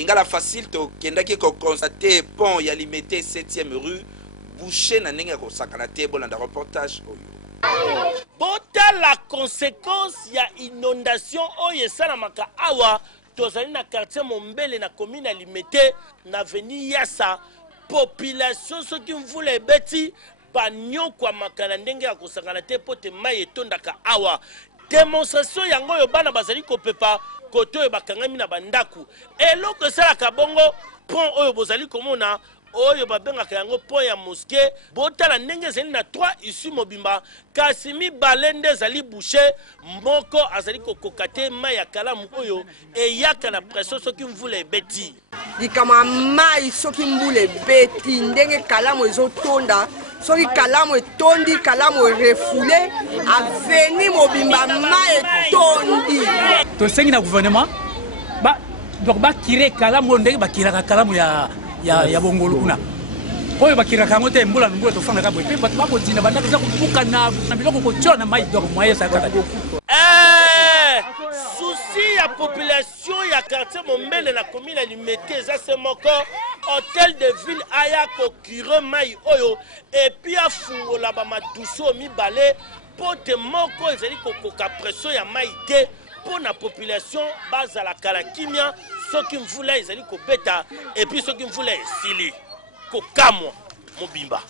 lingala facile to kendaki ko constater pont ya limité 7e rue bouché na ndenge ko sakana te bolanda reportage oyo. Bota la conséquence ya inondation oyo esalamaka awa tozali na quartier Mombele na commune ya Limete na avenue Yassa. Population soki mvula ebeti banyokwa makana ndenge ya kosangana te pote mai etondaka awa. Démonstration yango yo bana bazali kopepa koto oyo bakangami na bandaku. Eloko esalaka bongo pont oyo bozali komona oyo babengaka yango pont ya mosquée botala ndenge ezali na 3 issue mobimba kasi mibale nde ezali bouché moko azali kokoka te mai ya kalamu oyo eyaka na pression soki mvula ebeti. Likama mai soki mbula ebeti ndenge kalamu ezotonda soki kalamu etondi kalamu refoulé aveni mobimba mai etondi. Tosengi na gouvernement donc bakire kalamu ndenge bakiraka kalamu ya bongolo kuna oyo bakiraka yango te mbula to fanga kabwe pe bato bakodina bandaka za kubuka na biloko kotiona mai donc moyen ça kaka. Souci ya population ya quartier Mombele na commune ya Limete eza se moko hôtel de ville aya kokire mai oyo epi afungola ba maduso mibale pote moko ezali kokoka pression ya mai te pona population bazala kala kimia soki mvula ezali kobeta epi soki mvula esili kokamwa mobimba.